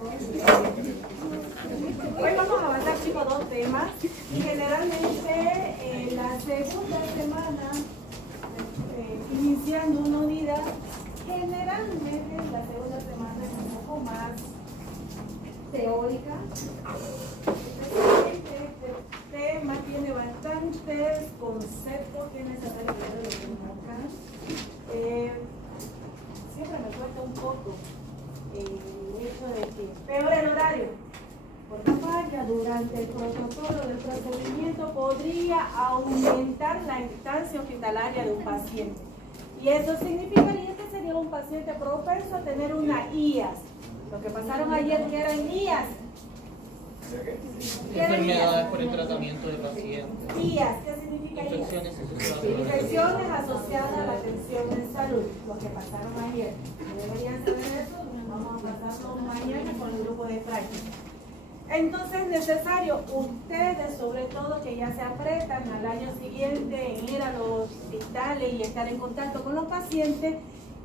Hoy vamos a avanzar, chicos, dos temas. Y generalmente la segunda semana, iniciando una unidad, generalmente la segunda semana es un poco más teórica. Este tema tiene bastantes conceptos, tiene que saber de lo que acá. Siempre me cuesta un poco el hecho de que peor el horario. Por la falla durante el protocolo del procedimiento podría aumentar la instancia hospitalaria de un paciente. Y eso significaría que sería un paciente propenso a tener una IAS. Lo que pasaron ayer que eran IAS. Enfermedades por el tratamiento de pacientes. IAS, ¿qué significa IAS? Infecciones asociadas a la atención en salud. Lo que pasaron ayer. Deberían saber eso, vamos a pasarlo mañana con el grupo de práctica. Entonces es necesario, ustedes sobre todo que ya se apretan al año siguiente en ir a los hospitales y estar en contacto con los pacientes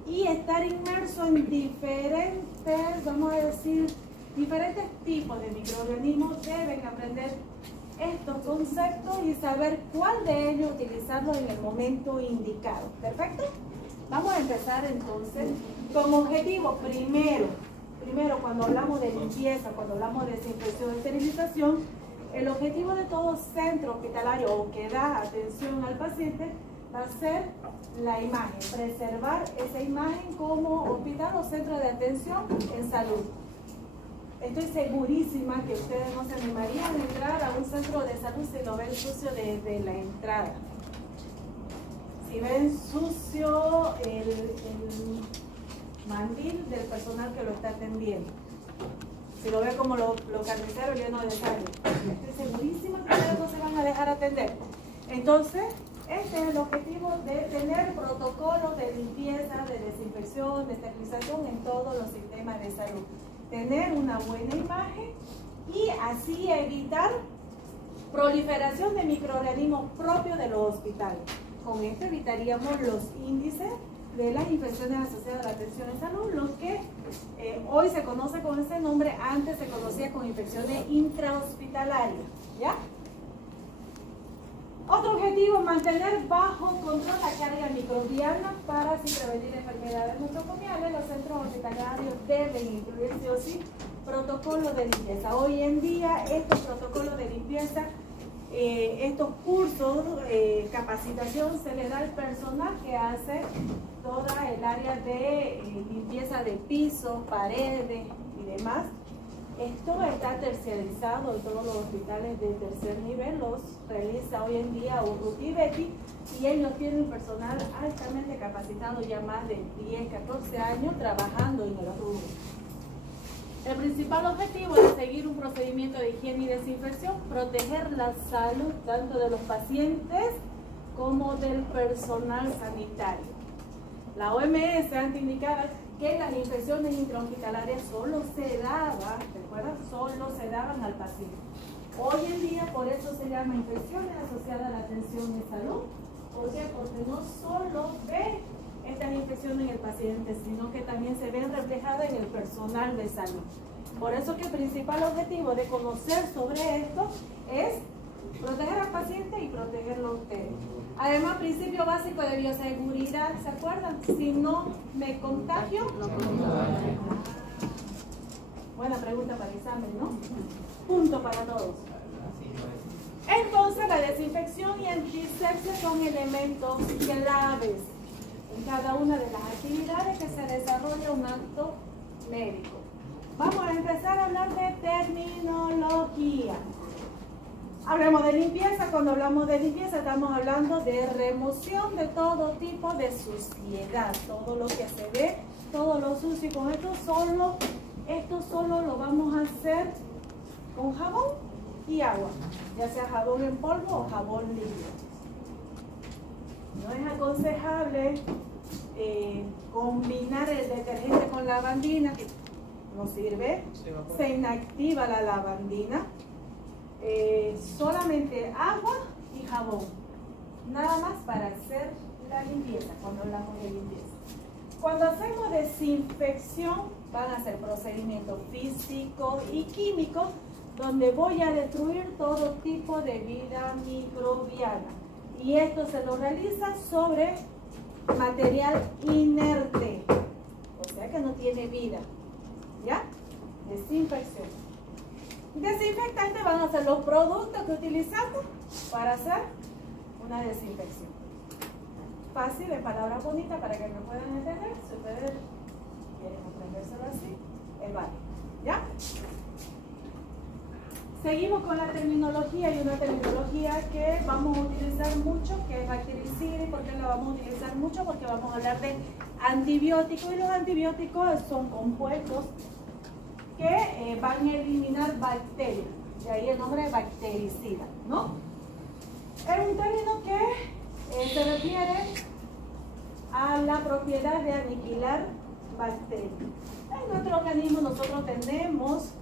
y estar inmerso en diferentes, vamos a decir, diferentes tipos de microorganismos, deben aprender estos conceptos y saber cuál de ellos utilizarlo en el momento indicado. ¿Perfecto? Vamos a empezar entonces con objetivo primero, cuando hablamos de limpieza, cuando hablamos de desinfección y esterilización, el objetivo de todo centro hospitalario o que da atención al paciente va a ser la imagen, preservar esa imagen como hospital o centro de atención en salud. Estoy segurísima que ustedes no se animarían a entrar a un centro de salud si lo ven sucio desde la entrada. Si ven sucio el mandil del personal que lo está atendiendo. Si lo ve como los carniceros llenos de sangre. Estoy segurísima que ustedes no se van a dejar atender. Entonces, este es el objetivo de tener protocolos de limpieza, de desinfección, de esterilización en todos los sistemas de salud. Tener una buena imagen y así evitar proliferación de microorganismos propios de los hospitales. Con esto evitaríamos los índices de las infecciones asociadas a la atención en salud, lo que hoy se conoce con ese nombre, antes se conocía con infecciones intrahospitalarias. ¿Ya? Otro objetivo, mantener bajo control la carga microbiana para así prevenir enfermedades nosocomiales. Los centros hospitalarios deben incluir sí o sí protocolos de limpieza. Hoy en día estos protocolos de limpieza, estos cursos, capacitación se le da al personal que hace toda el área de limpieza de pisos, paredes y demás. Esto está terciarizado en todos los hospitales de tercer nivel, los realiza hoy en día Urruti y Betty, y ellos tienen personal altamente capacitado ya más de 10, 14 años trabajando en el rubro. El principal objetivo es seguir un procedimiento de higiene y desinfección, proteger la salud tanto de los pacientes como del personal sanitario. La OMS ha indicado que las infecciones intrahospitalarias solo se daban, ¿recuerdan? Solo se daban al paciente. Hoy en día por eso se llama infecciones asociadas a la atención en salud. ¿Por qué? Porque no solo ve estas infecciones en el paciente, sino que también se ven reflejadas en el personal de salud. Por eso que el principal objetivo de conocer sobre esto es proteger al paciente y protegerlo a ustedes. Además, principio básico de bioseguridad, ¿se acuerdan? Si no me contagio, no contagio. Buena pregunta para el examen, ¿no? Punto para todos. Entonces, la desinfección y antisepsia son elementos claves en cada una de las actividades que se desarrolla un acto médico. Vamos a empezar a hablar de terminología. Hablemos de limpieza. Cuando hablamos de limpieza estamos hablando de remoción de todo tipo de suciedad, todo lo que se ve, todo lo sucio. Y con esto solo lo vamos a hacer con jabón y agua, ya sea jabón en polvo o jabón líquido. No es aconsejable combinar el detergente con lavandina, que no sirve, se inactiva la lavandina. Solamente agua y jabón, nada más para hacer la limpieza. Cuando hablamos de limpieza, cuando hacemos desinfección, van a ser procedimientos físicos y químicos donde voy a destruir todo tipo de vida microbiana. Y esto se lo realiza sobre material inerte, o sea que no tiene vida. ¿Ya? Desinfección. Desinfectantes van a ser los productos que utilizamos para hacer una desinfección. Fácil, de palabras bonitas para que me puedan entender. Si ustedes quieren aprendérselo así, es válido. ¿Ya? Seguimos con la terminología, y una terminología que vamos a utilizar mucho, que es bactericida. ¿Y por qué la vamos a utilizar mucho? Porque vamos a hablar de antibióticos, y los antibióticos son compuestos que van a eliminar bacterias. De ahí el nombre de bactericida, ¿no? Es un término que se refiere a la propiedad de aniquilar bacterias. En nuestro organismo nosotros tenemos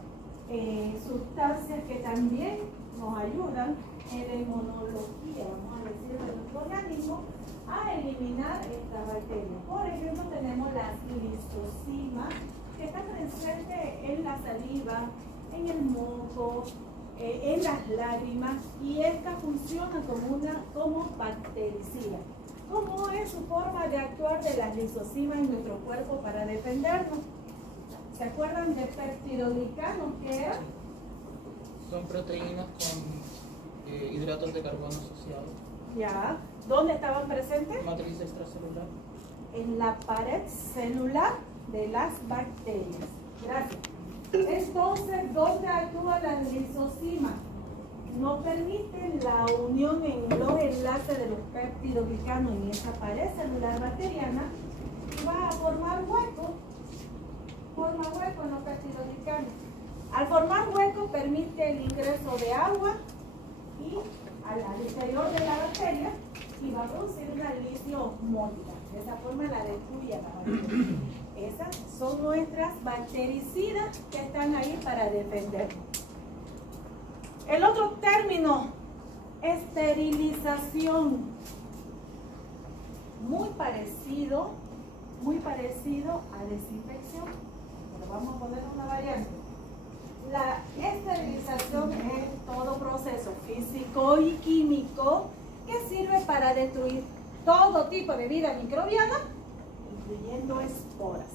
sustancias que también nos ayudan en la inmunología, vamos a decir, de nuestro organismo, a eliminar estas bacterias. Por ejemplo, tenemos las lisocimas, que están presentes en la saliva, en el moco, en las lágrimas, y estas funcionan como bactericida. ¿Cómo es su forma de actuar de las lisocimas en nuestro cuerpo para defendernos? ¿Se acuerdan de peptidoglicano? ¿Qué era? Son proteínas con hidratos de carbono asociados. Ya. ¿Dónde estaban presentes? Matriz extracelular. En la pared celular de las bacterias. Gracias. Entonces, ¿dónde actúa la lisocima? No permiten la unión en los enlaces de los peptidoglicanos en esa pared celular bacteriana, y va a formar hueco. Forma hueco en los peptidoglicanos. Al formar hueco permite el ingreso de agua y al interior de la bacteria, y va a producir una lisiomótica. De esa forma la destruye la bacteria. Esas son nuestras bactericidas que están ahí para defendernos. El otro término, esterilización. Muy parecido a desinfección, pero vamos a poner una variante. La esterilización es todo proceso físico y químico que sirve para destruir todo tipo de vida microbiana, incluyendo esporas.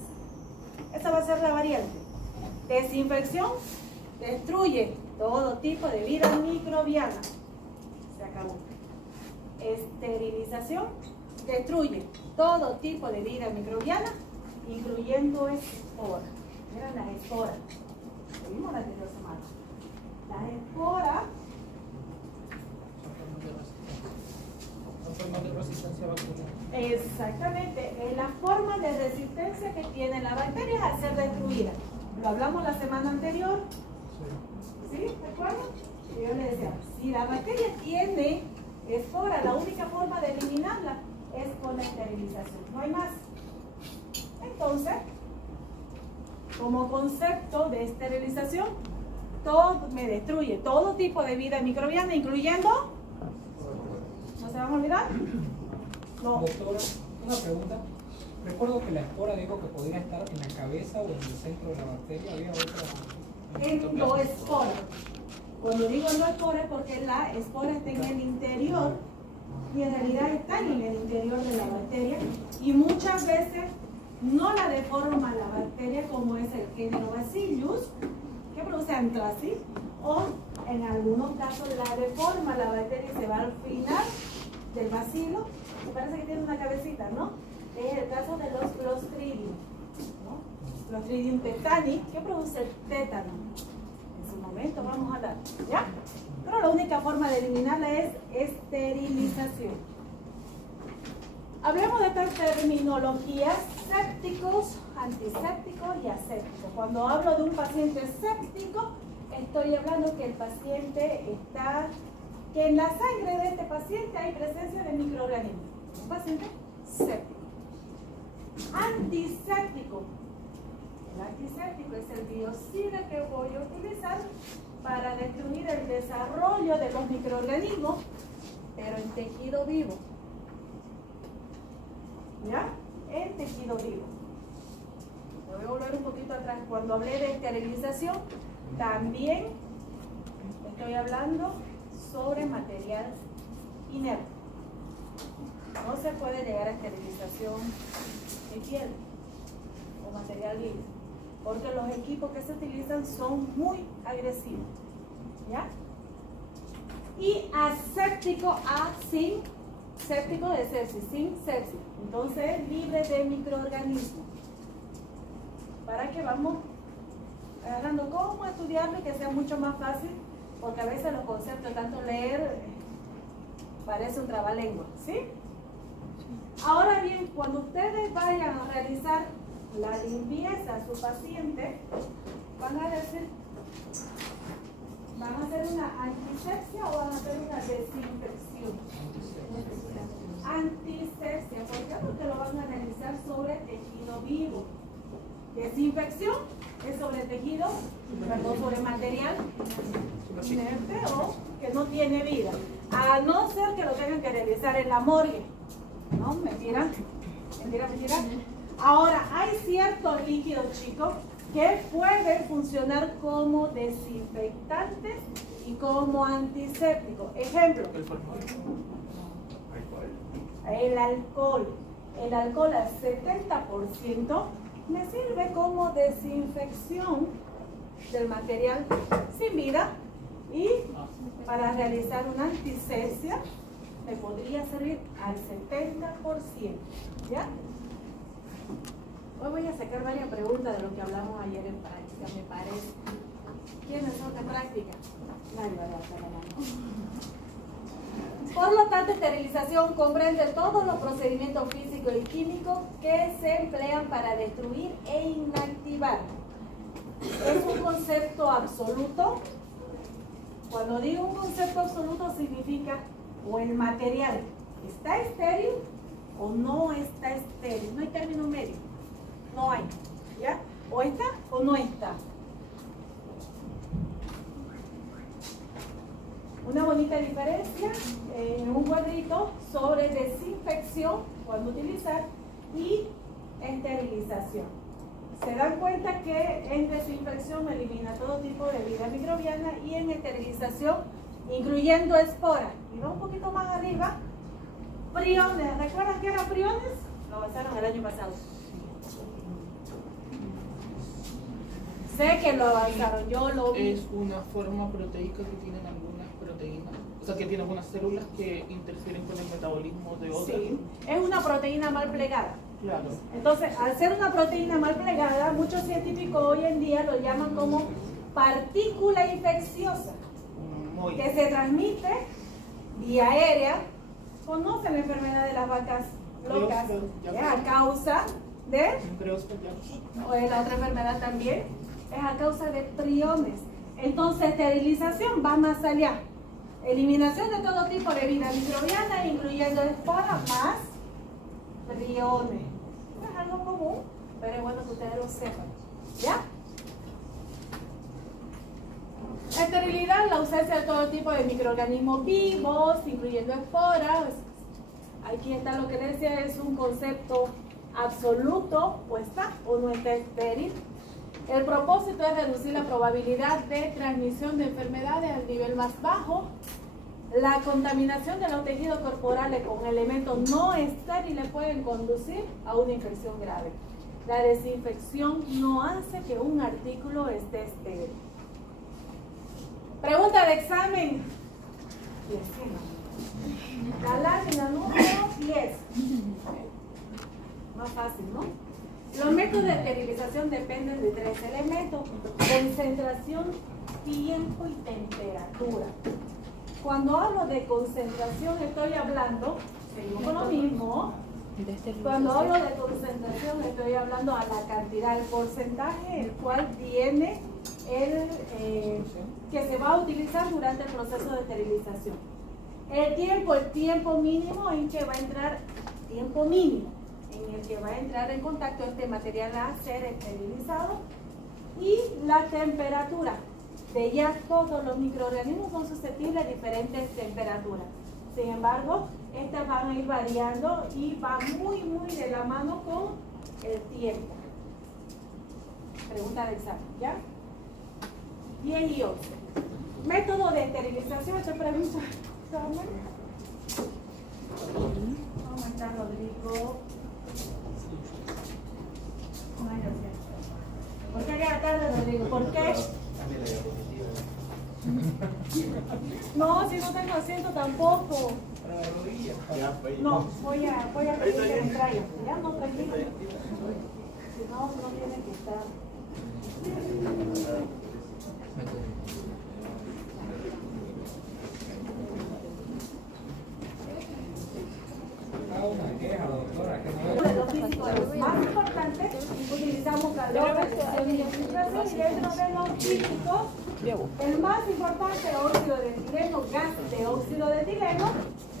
Esa va a ser la variante. Desinfección destruye todo tipo de vida microbiana. Se acabó. Esterilización destruye todo tipo de vida microbiana, incluyendo esporas. Miren las esporas. Lo vimos la anterior semana. Las esporas Son formas de resistencia bacteriana. exactamente, es la forma de resistencia que tiene la bacteria al ser destruida. Lo hablamos la semana anterior. ¿Sí? ¿Recuerdan? Yo les decía, si la bacteria tiene espora, la única forma de eliminarla es con la esterilización. No hay más. Entonces, como concepto de esterilización, todo me destruye todo tipo de vida microbiana, incluyendo. ¿No se van a olvidar? No. Doctora, una pregunta. Recuerdo que la espora dijo que podría estar en la cabeza o en el centro de la bacteria. ¿Había otra? Endoespora. Cuando digo endoespora es porque la espora está en el interior, y en realidad está en el interior de la bacteria, y muchas veces no la deforma la bacteria, como es el género Bacillus, que produce antracis, o en algunos casos la deforma la bacteria y se va al final del bacilo. Me parece que tiene una cabecita, ¿no? Es el caso de los Clostridium, ¿no? Clostridium tetani, que produce el tétano. En su momento vamos a hablar, ¿ya? Pero la única forma de eliminarla es esterilización. Hablemos de estas terminologías: sépticos, antisépticos y asépticos. Cuando hablo de un paciente séptico, estoy hablando que el paciente que en la sangre de este paciente hay presencia de microorganismos. Un paciente séptico. Antiséptico. El antiséptico es el biocida que voy a utilizar para destruir el desarrollo de los microorganismos, pero en tejido vivo. ¿Ya? En tejido vivo. voy a volver un poquito atrás. Cuando hablé de esterilización, también estoy hablando sobre material inerte. No se puede llegar a esterilización de piel o material libre, porque los equipos que se utilizan son muy agresivos, ¿ya? Y aséptico sin séptico de sepsis, sin sepsis. Entonces, libre de microorganismos. Para que vamos agarrando cómo estudiarlo y que sea mucho más fácil, porque a veces los conceptos, tanto leer, parece un trabalengua, ¿sí? Ahora bien, cuando ustedes vayan a realizar la limpieza a su paciente, van a decir, ¿van a hacer una antisepsia o van a hacer una desinfección? Antisepsia, ¿por qué? Porque lo van a realizar sobre tejido vivo. Desinfección es sobre tejido, perdón, sobre material inerte o que no tiene vida. A no ser que lo tengan que realizar en la morgue. ¿No? Mentira. Ahora, hay ciertos líquidos, chicos, que pueden funcionar como desinfectantes y como antisépticos. Ejemplo, el alcohol. El alcohol al 70% me sirve como desinfección del material sin vida, y para realizar una antisepsia me podría servir al 70%. ¿Ya? Hoy voy a sacar varias preguntas de lo que hablamos ayer en práctica, me parece. ¿Quiénes son de práctica? Nadie va a levantar la mano. Por lo tanto, esterilización comprende todos los procedimientos físicos y químicos que se emplean para destruir e inactivar. Es un concepto absoluto. Cuando digo un concepto absoluto, significa o el material está estéril o no está estéril. No hay término medio. No hay. ¿Ya? O está o no está. Una bonita diferencia en un cuadrito sobre desinfección, cuando utilizar, y esterilización. Se dan cuenta que en desinfección elimina todo tipo de vida microbiana y en esterilización, incluyendo esporas. Y va un poquito más arriba, priones. ¿Recuerdan qué eran priones? Lo avanzaron el año pasado. Sé que lo avanzaron, yo lo vi. Es una forma proteica que tienen algunas proteínas, o sea que tienen algunas células que interfieren con el metabolismo de otras. Sí, es una proteína mal plegada. Claro. Entonces, al ser una proteína mal plegada, muchos científicos hoy en día lo llaman como partícula infecciosa, que se transmite vía aérea. ¿Conocen la enfermedad de las vacas locas? A causa de, o de la otra enfermedad también, es a causa de priones. Entonces, esterilización va más allá. Eliminación de todo tipo de vida microbiana, incluyendo esporas más priones. No es algo común, pero es bueno que ustedes lo sepan. ¿Ya? Esterilidad, la ausencia de todo tipo de microorganismos vivos, incluyendo esporas. Aquí está lo que decía, es un concepto absoluto, o está o no está estéril. El propósito es reducir la probabilidad de transmisión de enfermedades al nivel más bajo. La contaminación de los tejidos corporales con elementos no estériles pueden conducir a una infección grave. La desinfección no hace que un artículo esté estéril. Pregunta de examen. La lámina número 10. Más fácil, ¿no? Los métodos de esterilización dependen de 3 elementos: concentración, tiempo y temperatura. Cuando hablo de concentración estoy hablando, seguimos con lo mismo, cuando hablo de concentración estoy hablando a la cantidad, el porcentaje el cual tiene que se va a utilizar durante el proceso de esterilización. El tiempo mínimo en que va a entrar, tiempo mínimo en el que va a entrar en contacto este material a ser esterilizado, y la temperatura. De ya todos los microorganismos son susceptibles a diferentes temperaturas. Sin embargo, estas van a ir variando y va muy de la mano con el tiempo. Pregunta del examen, ¿ya? 10 y 11. Método de esterilización, te pregunto. ¿Cómo está Rodrigo? No hay gracia. ¿Por qué llega tarde, Rodrigo? ¿Por qué? No, si no tengo asiento tampoco. No, voy a pedir que me traigan. Ya, no, tranquilo. Si no, no tiene que estar. Una queja, doctora, que no De los físicos, los más importantes, utilizamos calor, presión y infiltración, y dentro de los físicos, el más importante, óxido de etileno, gas de óxido de etileno,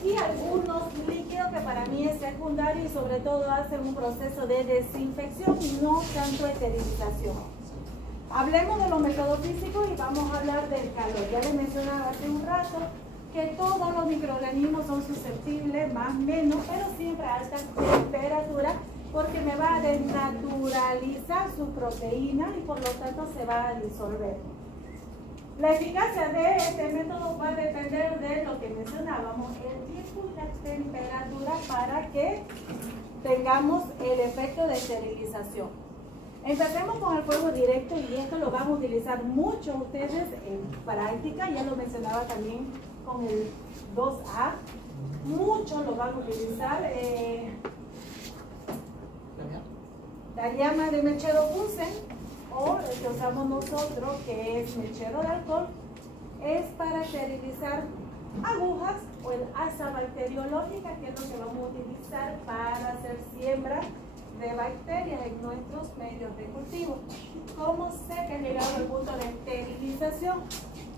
y algunos líquidos que para mí es secundario y sobre todo hacen un proceso de desinfección y no tanto esterilización. Hablemos de los métodos físicos y vamos a hablar del calor. Ya les mencionaba hace un rato que todos los microorganismos son susceptibles, más o menos, pero siempre a alta temperatura, porque me va a desnaturalizar su proteína y por lo tanto se va a disolver. La eficacia de este método va a depender de lo que mencionábamos, el tiempo y la temperatura, para que tengamos el efecto de esterilización. Empecemos con el fuego directo, y esto lo van a utilizar muchos ustedes en práctica, ya lo mencionaba también con el 2A, muchos lo van a utilizar. La llama de mechero Bunsen, o el que usamos nosotros, que es mechero de alcohol, es para esterilizar agujas, o el asa bacteriológica, que es lo que vamos a utilizar para hacer siembra de bacterias en nuestros medios de cultivo. ¿Cómo sé que he llegado al punto de esterilización?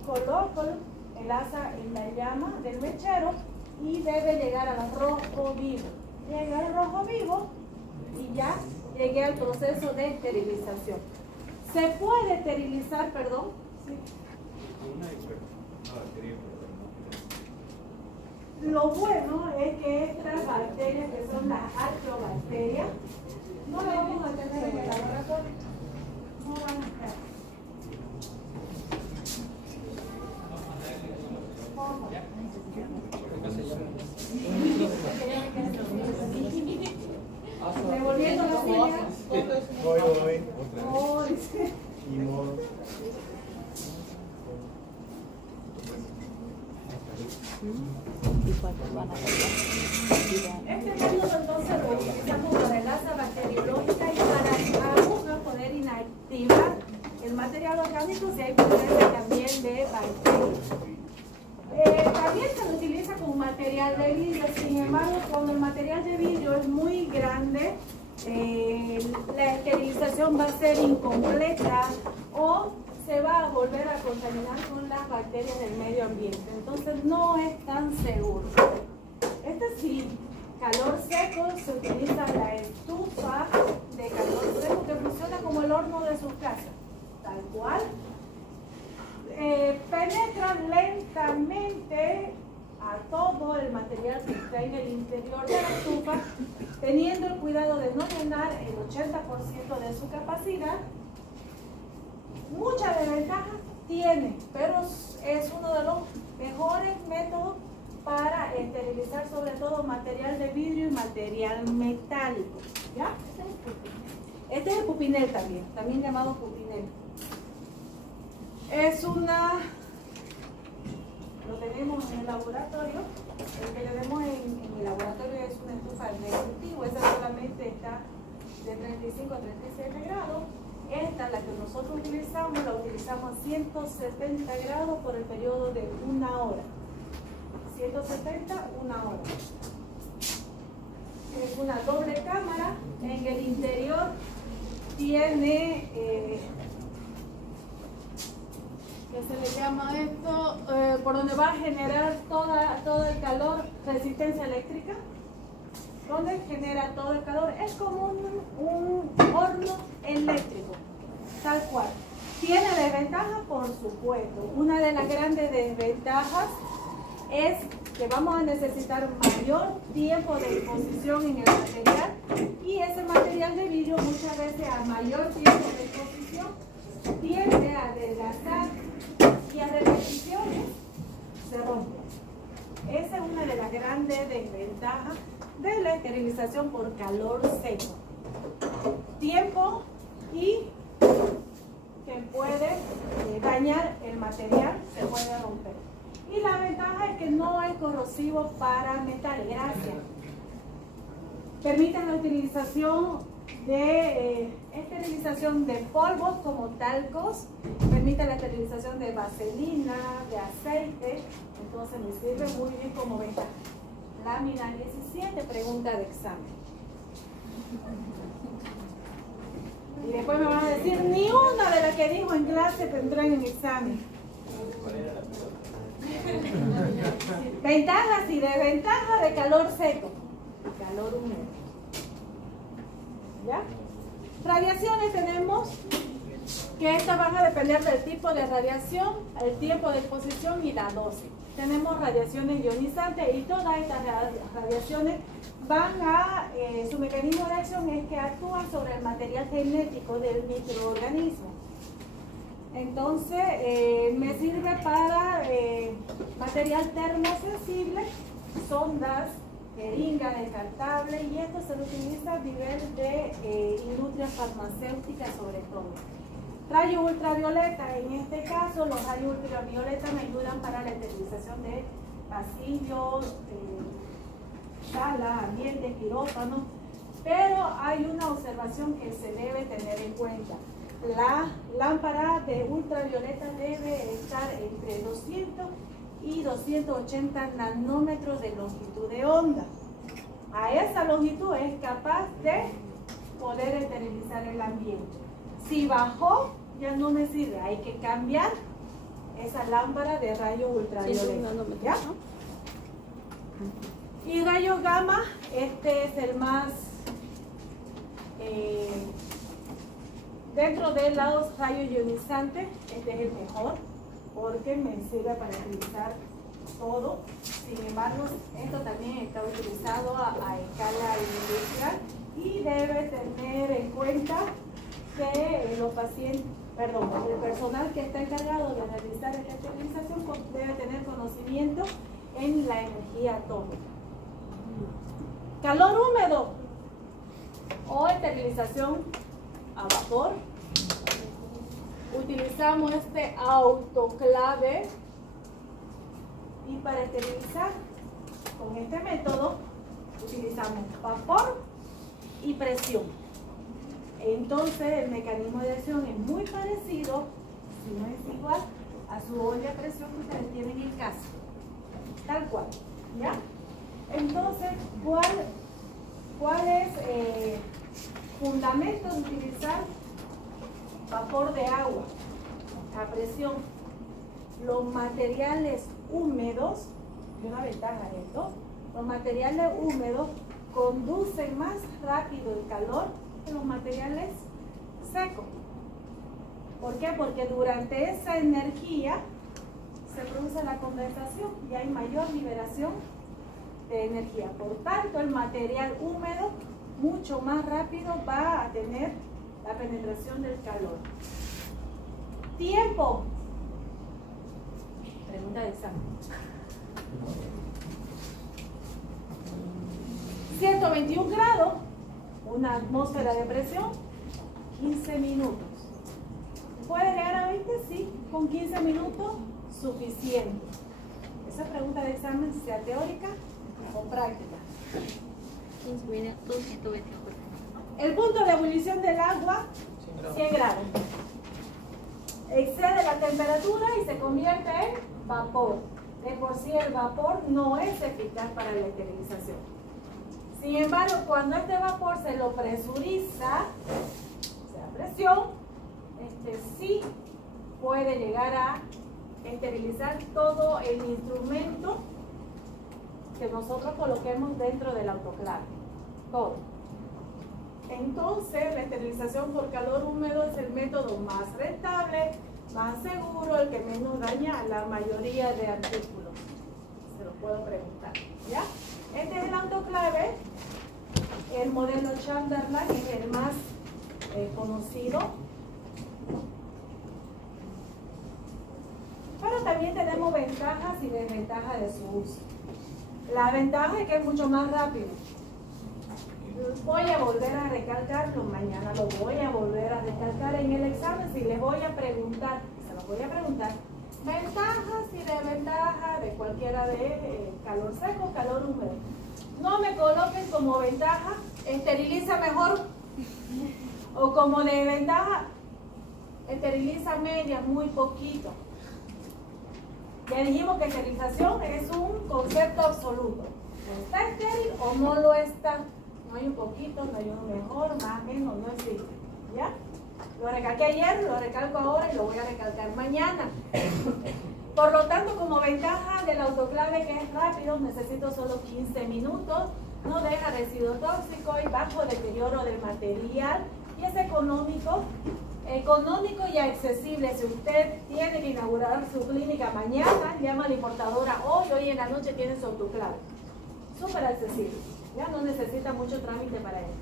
Coloco el asa en la llama del mechero y debe llegar al rojo vivo. Llega al rojo vivo y ya llegué al proceso de esterilización. ¿Se puede esterilizar, perdón? Sí. Lo bueno es que estas bacterias, que son las arqueobacterias, no las vamos a tener en el laboratorio. No van a estar. Devolviendo la silla. Voy. Oh, dice. Este método entonces lo utilizamos para el asa bacteriológica y para la aguja poder inactivar el material orgánico si hay presencia también de bacterias. También se lo utiliza como material de vidrio, sin embargo, cuando el material de vidrio es muy grande, la esterilización va a ser incompleta o se va a volver a contaminar con las bacterias del medio ambiente. Entonces no es tan seguro. Este sí, calor seco, se utiliza la estufa de calor seco que funciona como el horno de sus casas, tal cual. Penetra lentamente a todo el material que está en el interior de la estufa, teniendo el cuidado de no llenar el 80% de su capacidad. Muchas desventajas tiene, pero es uno de los mejores métodos para esterilizar sobre todo material de vidrio y material metálico. ¿Ya? Este es el pupinel también llamado pupinel. Es una, lo tenemos en el laboratorio, el que tenemos en el laboratorio es una estufa de cultivo, esa solamente está de 35 a 37 grados. Esta, la que nosotros utilizamos, la utilizamos a 170 grados por el periodo de 1 hora. 170, 1 hora. Es una doble cámara. En el interior tiene, ¿qué se le llama esto? Por donde va a generar todo el calor, resistencia eléctrica. Donde genera todo el calor. Es como un horno eléctrico, tal cual. ¿Tiene desventajas? Por supuesto. Una de las grandes desventajas es que vamos a necesitar mayor tiempo de exposición en el material, y ese material de vidrio muchas veces a mayor tiempo de exposición tiende a adelgazar y a repeticiones se rompe. Esa es una de las grandes desventajas de la esterilización por calor seco. Tiempo y que puede dañar el material, se puede romper. Y la ventaja es que no es corrosivo para metales. Gracias. Permite la utilización de esterilización de polvos como talcos, permite la esterilización de vaselina, de aceite, entonces me sirve muy bien como ventaja. Lámina 17, pregunta de examen. Y después me van a decir, ni una de las que dijo en clase tendrán en examen. Ventajas y desventajas de calor seco y calor húmedo. ¿Ya? Radiaciones tenemos que estas van a depender del tipo de radiación, el tiempo de exposición y la dosis. Tenemos radiaciones ionizantes y todas estas radiaciones van a, su mecanismo de acción es que actúan sobre el material genético del microorganismo. Entonces, me sirve para material termosensible, sondas, jeringa descartable, y esto se lo utiliza a nivel de industria farmacéutica sobre todo. Rayos ultravioleta, en este caso los rayos ultravioleta me ayudan para la esterilización de pasillos, salas, ambientes, quirófanos, pero hay una observación que se debe tener en cuenta. La lámpara de ultravioleta debe estar entre 200 y 280 nanómetros de longitud de onda. A esa longitud es capaz de poder esterilizar el ambiente. Si bajó, ya no me sirve, hay que cambiar esa lámpara de rayos ultravioleta. ¿Ya? Y rayos gamma, este es el más, dentro de los rayos ionizantes, este es el mejor, porque me sirve para utilizar todo. Sin embargo, esto también está utilizado a escala industrial y debe tener en cuenta que los pacientes, el personal que está encargado de realizar esta esterilización debe tener conocimiento en la energía atómica. Calor húmedo o esterilización a vapor. Utilizamos este autoclave y para esterilizar con este método utilizamos vapor y presión. Entonces el mecanismo de acción es muy parecido, si no es igual, a su olla a presión que ustedes tienen en casa, tal cual, ¿ya? Entonces, ¿cuál es fundamento de utilizar vapor de agua a presión? Los materiales húmedos, y una ventaja de esto, los materiales húmedos conducen más rápido el calor que los materiales secos. ¿Por qué? Porque durante esa energía se produce la condensación y hay mayor liberación de energía. Por tanto, el material húmedo mucho más rápido va a tener la penetración del calor. Tiempo. Pregunta de examen. 121 grados, una atmósfera de presión, 15 minutos. ¿Puede llegar a 20? Sí, con 15 minutos suficiente. Esa pregunta de examen, sea teórica o práctica. 15 minutos, 121. El punto de ebullición del agua, 100 grados. Excede la temperatura y se convierte en vapor. De por sí el vapor no es eficaz para la esterilización. Sin embargo, cuando este vapor se lo presuriza, o sea, presión, sí puede llegar a esterilizar todo el instrumento que nosotros coloquemos dentro del autoclave. Todo. Entonces, la esterilización por calor húmedo es el método más rentable, más seguro, el que menos daña a la mayoría de artículos. Se lo puedo preguntar, ¿ya? Este es el autoclave. El modelo Chamberlain es el más conocido. también tenemos ventajas y desventajas de su uso. La ventaja es que es mucho más rápido. Voy a volver a recalcarlo mañana, lo voy a volver a recalcar en el examen. Si les voy a preguntar, se los voy a preguntar, ventajas y desventajas de cualquiera de calor seco, calor húmedo. No me coloquen como ventaja, esteriliza mejor, o como desventaja, esteriliza media, muy poquito. Ya dijimos que esterilización es un concepto absoluto. ¿Está estéril o no lo está? No hay un poquito, no hay uno mejor, más, menos, no existe. ¿Ya? Lo recalqué ayer, lo recalco ahora y lo voy a recalcar mañana. Por lo tanto, como ventaja del autoclave, que es rápido, necesito solo 15 minutos, no deja residuo tóxico y bajo deterioro del material, y es económico y accesible. Si usted tiene que inaugurar su clínica mañana, llama a la importadora hoy en la noche tiene su autoclave. Súper accesible, ya no necesita mucho trámite para esto.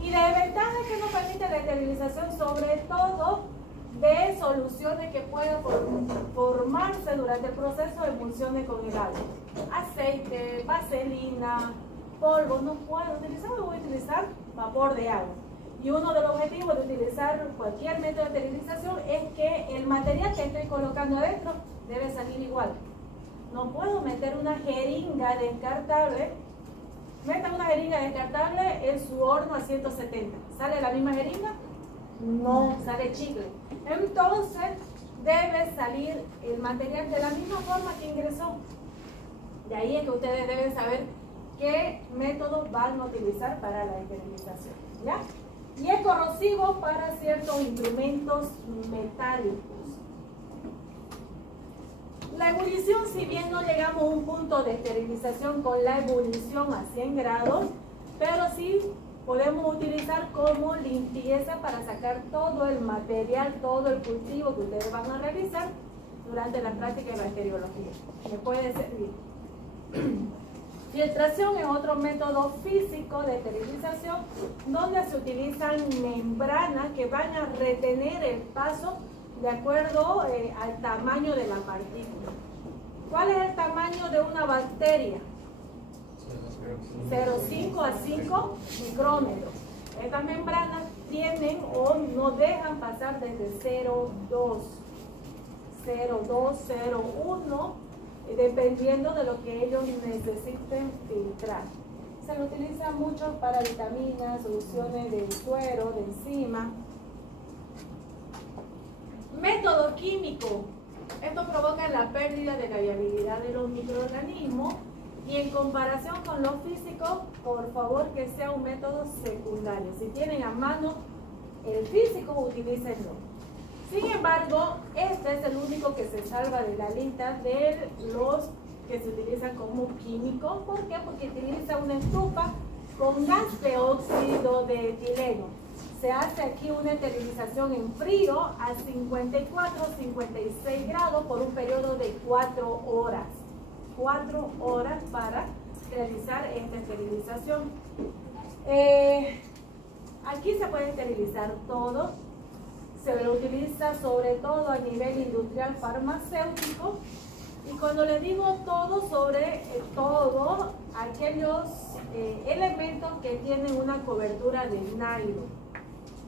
Y de ventaja que nos permite la esterilización, sobre todo de soluciones que puedan formarse durante el proceso de emulsiones con el agua. Aceite, vaselina, polvo, no puedo utilizar, voy a utilizar vapor de agua. Y uno de los objetivos de utilizar cualquier método de esterilización es que el material que estoy colocando adentro debe salir igual. No puedo meter una jeringa descartable. Meta una jeringa descartable en su horno a 170. ¿Sale la misma jeringa? No, sale chicle. Entonces debe salir el material de la misma forma que ingresó. De ahí es que ustedes deben saber qué método van a utilizar para la esterilización, ¿ya? Y es corrosivo para ciertos instrumentos metálicos. La ebullición, si bien no llegamos a un punto de esterilización con la ebullición a 100 grados, pero sí podemos utilizar como limpieza para sacar todo el material, todo el cultivo que ustedes van a realizar durante la práctica de la bacteriología. Me puede servir. Filtración es otro método físico de esterilización donde se utilizan membranas que van a retener el paso de acuerdo al tamaño de la partícula. ¿Cuál es el tamaño de una bacteria? 0,5 a 5 micrómetros. Estas membranas tienen o no dejan pasar desde 0,2, 0,2, 0,1, dependiendo de lo que ellos necesiten filtrar. Se lo utiliza mucho para vitaminas, soluciones de suero, de enzima. Método químico. Esto provoca la pérdida de la viabilidad de los microorganismos y en comparación con lo físico, por favor que sea un método secundario. Si tienen a mano el físico, utilícenlo. Sin embargo, este es el único que se salva de la lista de los que se utilizan como químicos. ¿Por qué? Porque utiliza una estufa con gas de óxido de etileno. Se hace aquí una esterilización en frío a 54, 56 grados por un periodo de 4 horas. 4 horas para realizar esta esterilización. Aquí se puede esterilizar todo. Se lo utiliza sobre todo a nivel industrial farmacéutico. Y cuando les digo todo, sobre todo aquellos elementos que tienen una cobertura de nylon.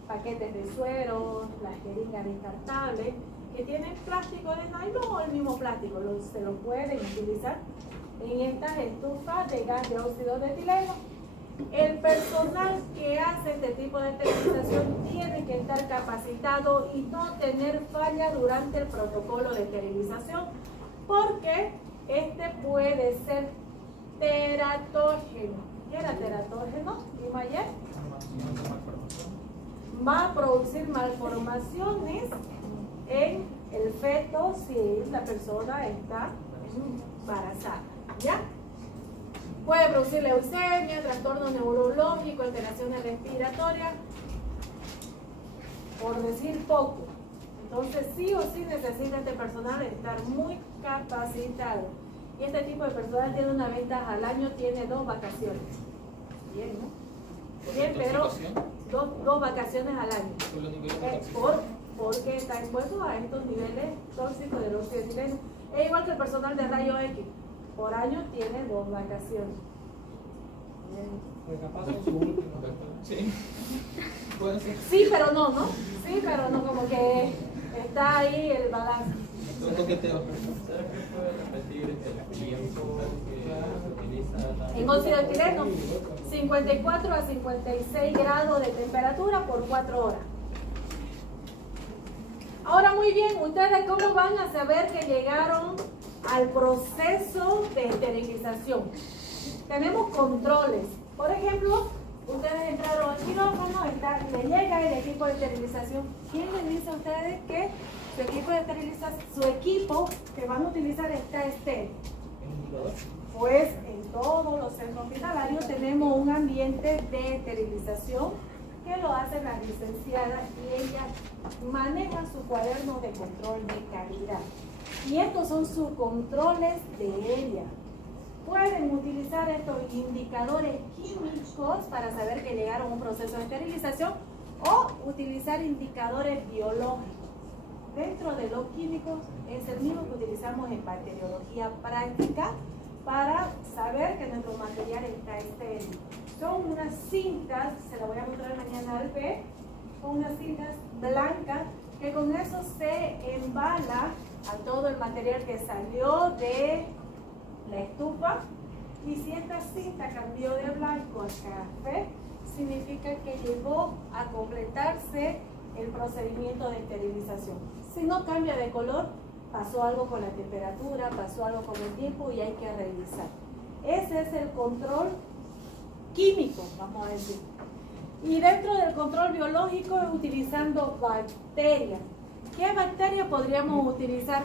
Paquetes de suero, las jeringas descartables, que tienen plástico de nylon o el mismo plástico, se lo pueden utilizar en estas estufas de gas de óxido de etileno. El personal que hace este tipo de esterilización tiene que estar capacitado y no tener falla durante el protocolo de esterilización, porque este puede ser teratógeno. ¿Qué era teratógeno? ¿Y ayer? Va a producir malformaciones en el feto si la persona está embarazada, ¿ya? Puede producir leucemia, trastorno neurológico, alteraciones respiratorias, por decir poco. Entonces sí o sí necesita este personal estar muy capacitado. Y este tipo de personal tiene una ventaja: al año tiene 2 vacaciones. Bien, ¿no? Bien, pero dos vacaciones al año. porque está expuesto a estos niveles tóxicos del óxido de etileno. Es igual que el personal de rayo X, por año tiene 2 vacaciones. Pues capaz son su último. Sí. Puede ser. Sí, pero no, ¿no? Sí, pero no, como que está ahí el balance. Un coqueteo. ¿Será que puede repetir el tiempo que se utiliza? En óxido de etileno, 54 a 56 grados de temperatura por 4 horas. Ahora muy bien, ¿ustedes cómo van a saber que llegaron al proceso de esterilización? Tenemos controles. Por ejemplo, ustedes entraron al quirófano, le llega el equipo de esterilización. ¿Quién les dice a ustedes que su equipo de esterilización, su equipo que van a utilizar está estéril? Pues en todos los centros hospitalarios tenemos un ambiente de esterilización que lo hacen las licenciadas y ellas manejan su cuaderno de control de calidad. Y estos son sus controles de ellas. Pueden utilizar estos indicadores químicos para saber que llegaron a un proceso de esterilización o utilizar indicadores biológicos. Dentro de los químicos es el mismo que utilizamos en bacteriología práctica para saber que nuestro material está estéril. Son unas cintas, se las voy a mostrar mañana al ver, son unas cintas blancas que con eso se embala a todo el material que salió de la estufa, y si esta cinta cambió de blanco a café, significa que llegó a completarse el procedimiento de esterilización. Si no cambia de color, pasó algo con la temperatura, pasó algo con el tiempo y hay que revisar. Ese es el control químico, vamos a decir. Y dentro del control biológico es utilizando bacterias. ¿Qué bacterias podríamos utilizar?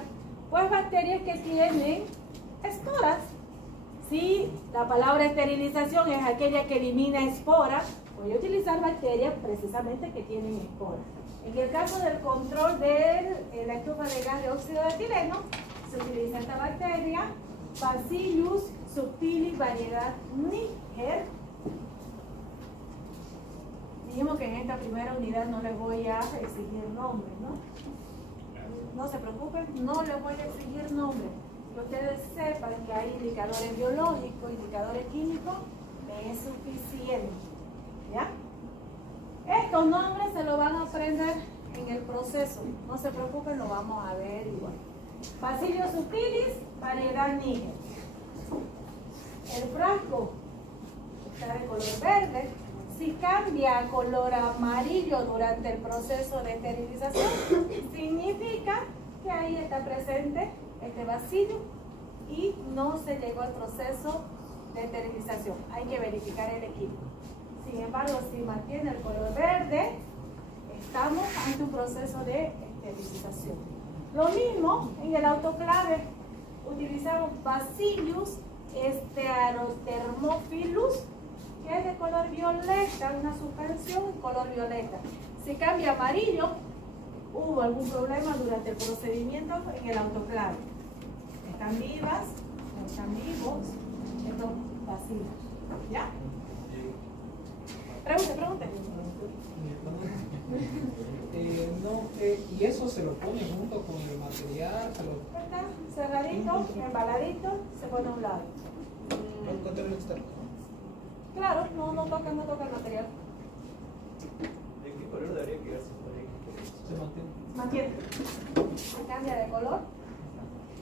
Pues bacterias que tienen esporas. Si la palabra esterilización es aquella que elimina esporas, voy a utilizar bacterias precisamente que tienen esporas. En el caso del control de la estufa de gas de óxido de etileno, se utiliza esta bacteria, Bacillus subtilis variedad Níger. Dijimos que en esta primera unidad no les voy a exigir nombres, ¿no? No se preocupen, no les voy a exigir nombres. Que ustedes sepan que hay indicadores biológicos, indicadores químicos, me es suficiente. ¿Ya? Estos nombres se los van a aprender en el proceso. No se preocupen, lo vamos a ver igual. Bacillus subtilis, variedad Níger. El frasco está de color verde. Si cambia a color amarillo durante el proceso de esterilización, significa que ahí está presente este bacillo y no se llegó al proceso de esterilización. Hay que verificar el equipo. Sin embargo, si mantiene el color verde, estamos ante un proceso de esterilización. Lo mismo en el autoclave. Utilizamos Bacillus Stearothermophilus, que es de color violeta, una suspensión en color violeta. Si cambia a amarillo, hubo algún problema durante el procedimiento en el autoclave. Están vivas, no están vivos estos bacilos. ¿Ya? Pregunte. Y eso se lo pone junto con el material, Está cerradito, embaladito, se pone a un lado. El control externo. Claro, no toca el material. ¿De qué color debería quedarse por ahí? se mantiene. Mantiene. Si cambia de color,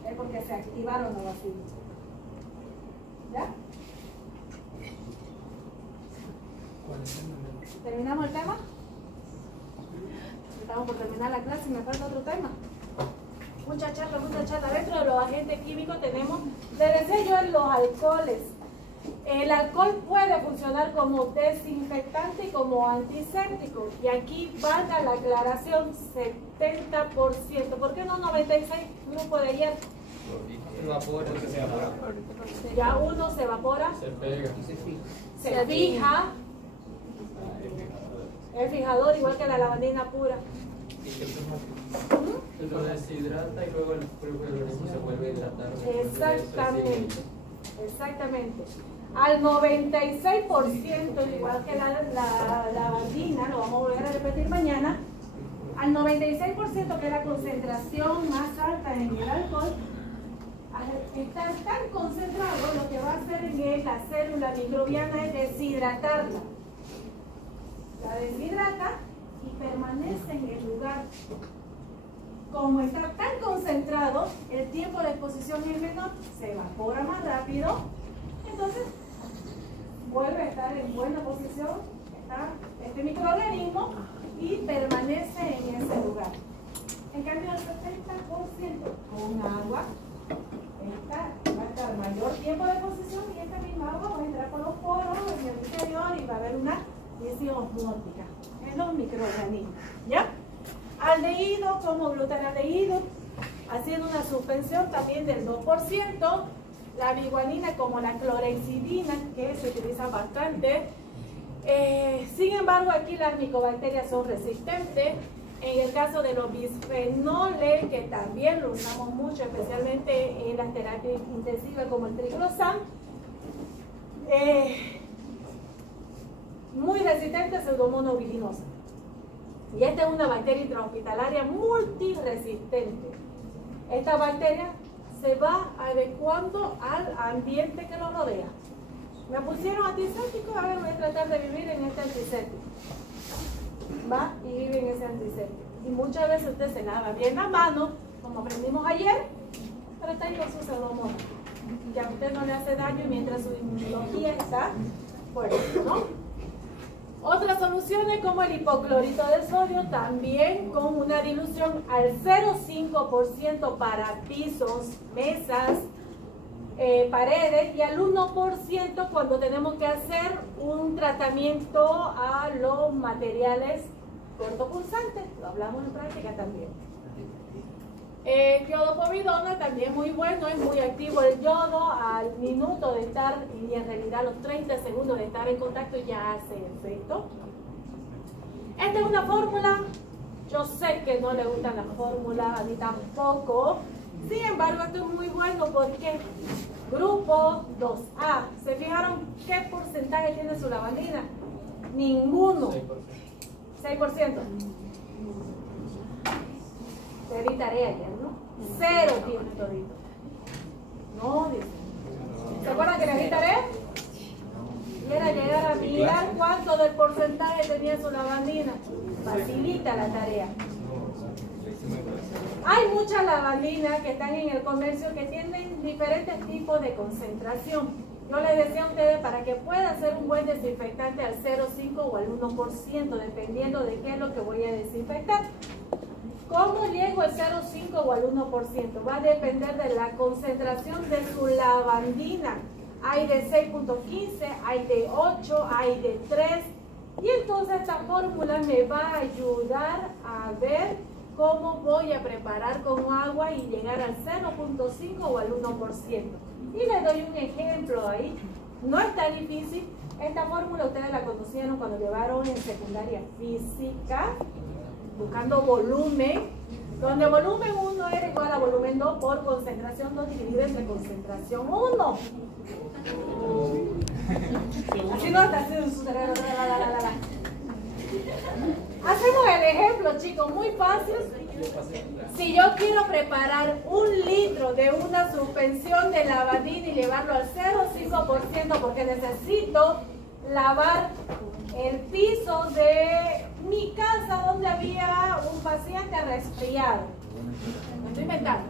es porque se activaron los vacilos. ¿Ya? ¿Terminamos el tema? Estamos por terminar la clase y me falta otro tema. Mucha charla. Dentro de los agentes químicos tenemos, les decía yo, en los alcoholes. El alcohol puede funcionar como desinfectante y como antiséptico. Y aquí valga la aclaración, 70%. ¿Por qué no 96? Grupo de hierro. Evapora, que se evapora. Ya uno se evapora, Se pega. se fija. El fijador, igual que la lavandina pura. Y que lo deshidrata y luego el organismo se vuelve a hidratar. Exactamente. Al 96%, igual que la lavandina, lo vamos a volver a repetir mañana, al 96%, que es la concentración más alta en el alcohol, al estar tan concentrado, lo que va a hacer en él la célula microbiana es deshidratarla. La deshidrata y permanece en el lugar. Como está tan concentrado, el tiempo de exposición es menor, se evapora más rápido, entonces vuelve a estar en buena posición, está este microorganismo y permanece en ese lugar. En cambio, el 70% con agua va a estar mayor tiempo de exposición y esta misma agua va a entrar por los poros en el interior y va a haber una lesión osmótica en los microorganismos. ¿Ya? Aldehído como glutaraldehído, haciendo una suspensión también del 2%. La biguanina como la clorexidina, que se utiliza bastante. Sin embargo, aquí las micobacterias son resistentes. En el caso de los bisfenoles, que también lo usamos mucho, especialmente en las terapias intensivas como el triclosan, muy resistente a Pseudomonas aeruginosa. Y esta es una bacteria intrahospitalaria multiresistente. Esta bacteria se va adecuando al ambiente que lo rodea. Me pusieron antiséptico, a ver, voy a tratar de vivir en este antiséptico. Va y vive en ese antiséptico. Y muchas veces usted se lava bien la mano, como aprendimos ayer, pero está ahí con su Pseudomonas. Que a usted no le hace daño mientras su inmunología está fuerte, ¿no? Otras soluciones como el hipoclorito de sodio, también con una dilución al 0,5% para pisos, mesas, paredes, y al 1% cuando tenemos que hacer un tratamiento a los materiales cortopulsantes. Lo hablamos en práctica también. Yodopovidona también muy bueno, es muy activo el yodo. Al minuto de estar, y en realidad los 30 segundos de estar en contacto ya hace efecto. Esta es una fórmula, yo sé que no le gustan las fórmulas a mí tampoco, sin embargo esto es muy bueno porque grupo 2A, ¿se fijaron qué porcentaje tiene su lavandina? Ninguno, 6%. Te di tarea ayer, ¿no? 0 tiene todito. No, dice. ¿Se acuerdan que le di tarea? Y era llegar a mirar cuánto del porcentaje tenía su lavandina. Facilita la tarea. Hay muchas lavandinas que están en el comercio que tienen diferentes tipos de concentración. Yo les decía a ustedes, para que pueda ser un buen desinfectante, al 0,5 o al 1%, dependiendo de qué es lo que voy a desinfectar. ¿Cómo llego al 0,5 o al 1%? Va a depender de la concentración de su lavandina. Hay de 6.15, hay de 8, hay de 3. Y entonces esta fórmula me va a ayudar a ver cómo voy a preparar con agua y llegar al 0.5 o al 1%. Y les doy un ejemplo ahí. No es tan difícil. Esta fórmula ustedes la conocieron cuando llevaron en secundaria física, buscando volumen, donde volumen 1 era igual a volumen 2 por concentración 2 dividido entre concentración 1. Así no está haciendo su cerebro. Hacemos el ejemplo, chicos, muy fácil. Si yo quiero preparar 1 litro de una suspensión de lavandina y llevarlo al 0,5% porque necesito lavar el piso de mi casa donde había un paciente resfriado. Lo estoy inventando.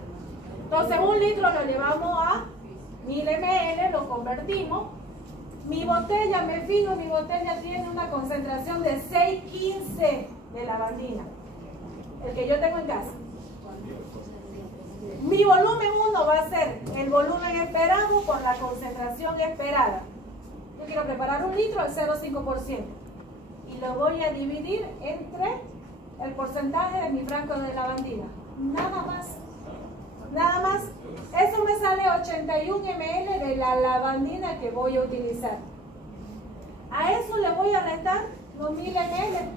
Entonces 1 litro lo llevamos a 1000 ml, lo convertimos. Mi botella, me fijo, mi botella tiene una concentración de 6,15 de lavandina, el que yo tengo en casa. Mi volumen 1 va a ser el volumen esperado por la concentración esperada. Yo quiero preparar 1 litro al 0,5% y lo voy a dividir entre el porcentaje de mi frasco de lavandina. Nada más. Nada más. Eso me sale 81 ml de la lavandina que voy a utilizar. A eso le voy a restar los 1000 ml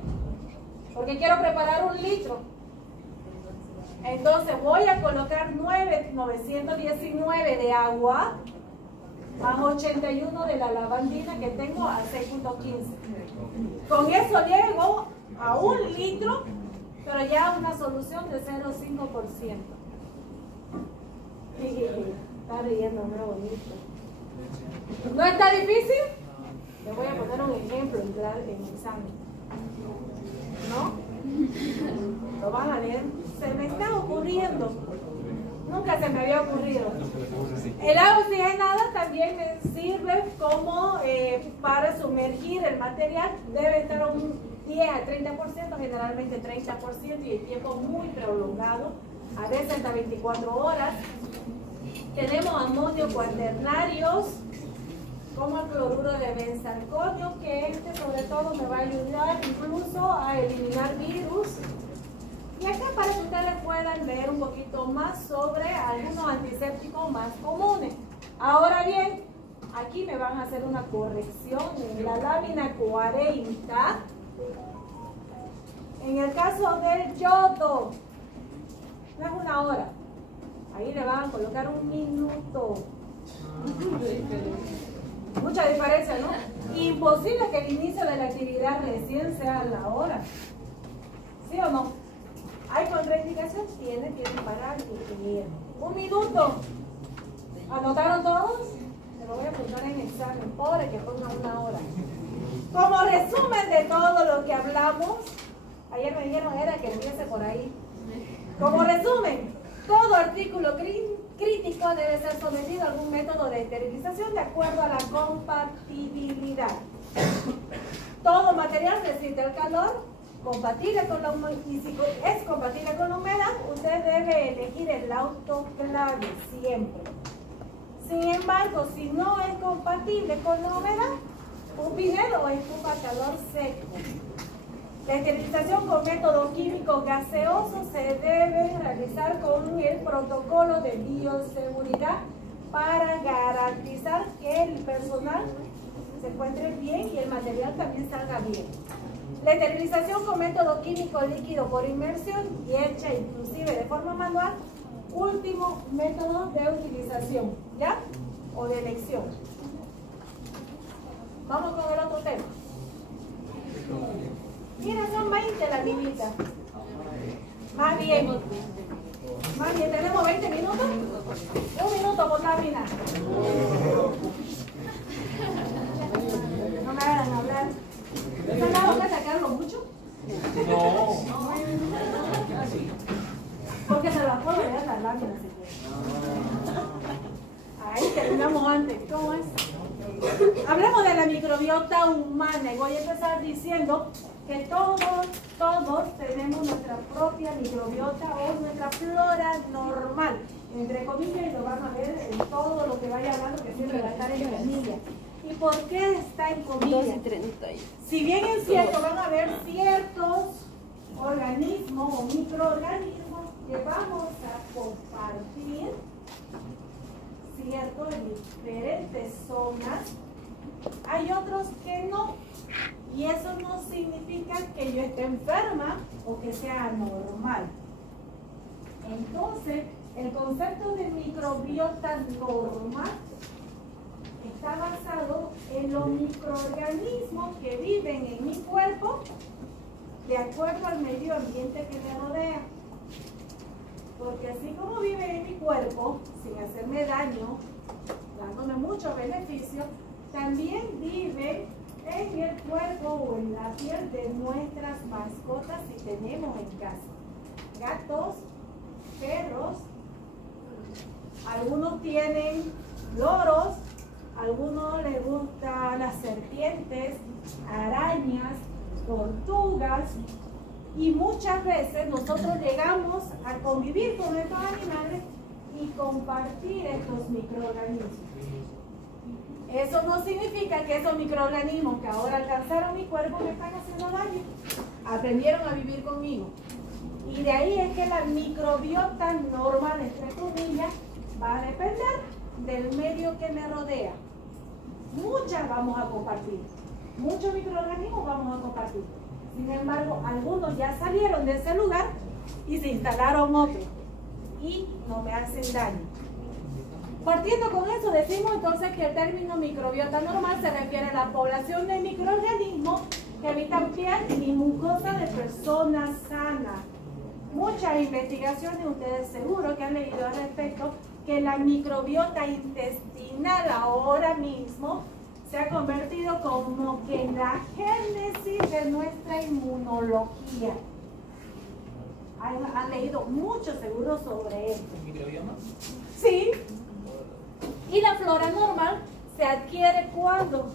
porque quiero preparar 1 litro. Entonces voy a colocar 919 de agua más 81 de la lavandina que tengo a 6.15. Con eso llego a 1 litro, pero ya una solución de 0,5%. Está riendo, muy bonito. ¿No está difícil? Le voy a poner un ejemplo en examen. ¿No? Lo van a leer. Se me está ocurriendo. Nunca se me había ocurrido. El agua oxigenada también me sirve como para sumergir el material. Debe estar un 10 a 30%, generalmente 30%, y el tiempo muy prolongado, a veces hasta 24 horas. Tenemos amonio cuaternarios, como el cloruro de benzalconio, que sobre todo me va a ayudar incluso a eliminar virus. Y acá para que ustedes puedan leer un poquito más sobre algunos antisépticos más comunes. Ahora bien, aquí me van a hacer una corrección en la lámina 40. En el caso del yodo, no es una hora. Ahí le van a colocar un minuto. Mucha diferencia, ¿no? Imposible que el inicio de la actividad recién sea a la hora. ¿Sí o no? ¿Hay contraindicación? Tiene para definir. Un minuto. ¿Anotaron todos? Se lo voy a apuntar en examen. Pobre que ponga una hora. Como resumen de todo lo que hablamos, ayer me dijeron era que empiece por ahí. Como resumen, todo artículo crítico debe ser sometido a algún método de esterilización de acuerdo a la compatibilidad. Todo material resiste el calor, compatible con la humedad, y si es compatible con la humedad, usted debe elegir el autoclave siempre. Sin embargo, si no es compatible con la humedad, un vinilo o estufa a calor seco. La esterilización con método químico gaseoso se debe realizar con el protocolo de bioseguridad para garantizar que el personal se encuentre bien y el material también salga bien. La esterilización con método químico líquido por inmersión y hecha inclusive de forma manual, último método de utilización, ¿ya? O de elección. Vamos con el otro tema. Mira, son 20 las limitas. Más bien, ¿tenemos 20 minutos? Un minuto por lámina. No me hagan hablar. ¿No me hagan que sacarlo mucho? No. Porque se las puedo leer las láminas si quieren. Ahí terminamos antes. ¿Cómo es? Hablemos de la microbiota humana y voy a empezar diciendo que todos tenemos nuestra propia microbiota o nuestra flora normal, entre comillas, y lo van a ver en todo lo que vaya hablando, que siempre va a estar en comillas. ¿Y por qué está en comillas? Si bien es cierto, van a ver ciertos organismos o microorganismos que vamos a compartir, ¿cierto?, en diferentes zonas, hay otros que no, y eso no significa que yo esté enferma o que sea anormal. Entonces, el concepto de microbiota normal está basado en los microorganismos que viven en mi cuerpo de acuerdo al medio ambiente que me rodea. Porque así como viven en mi cuerpo, sin hacerme daño, dándome muchos beneficios, también viven en el cuerpo o en la piel de nuestras mascotas si tenemos en casa. Gatos, perros, algunos tienen loros, algunos les gustan las serpientes, arañas, tortugas, y muchas veces nosotros llegamos a convivir con estos animales y compartir estos microorganismos. Eso no significa que esos microorganismos que ahora alcanzaron mi cuerpo me están haciendo daño. Aprendieron a vivir conmigo. Y de ahí es que la microbiota normal, entre comillas, va a depender del medio que me rodea. Muchas vamos a compartir. Muchos microorganismos vamos a compartir. Sin embargo, algunos ya salieron de ese lugar y se instalaron otros. Y no me hacen daño. Partiendo con eso, decimos entonces que el término microbiota normal se refiere a la población de microorganismos que habitan piel y mucosa de personas sanas. muchas investigaciones, ustedes seguro que han leído al respecto, que la microbiota intestinal ahora mismo se ha convertido como que en la génesis de nuestra inmunología. Han leído mucho seguro sobre esto. ¿El microbioma? Sí. Y la flora normal se adquiere cuando,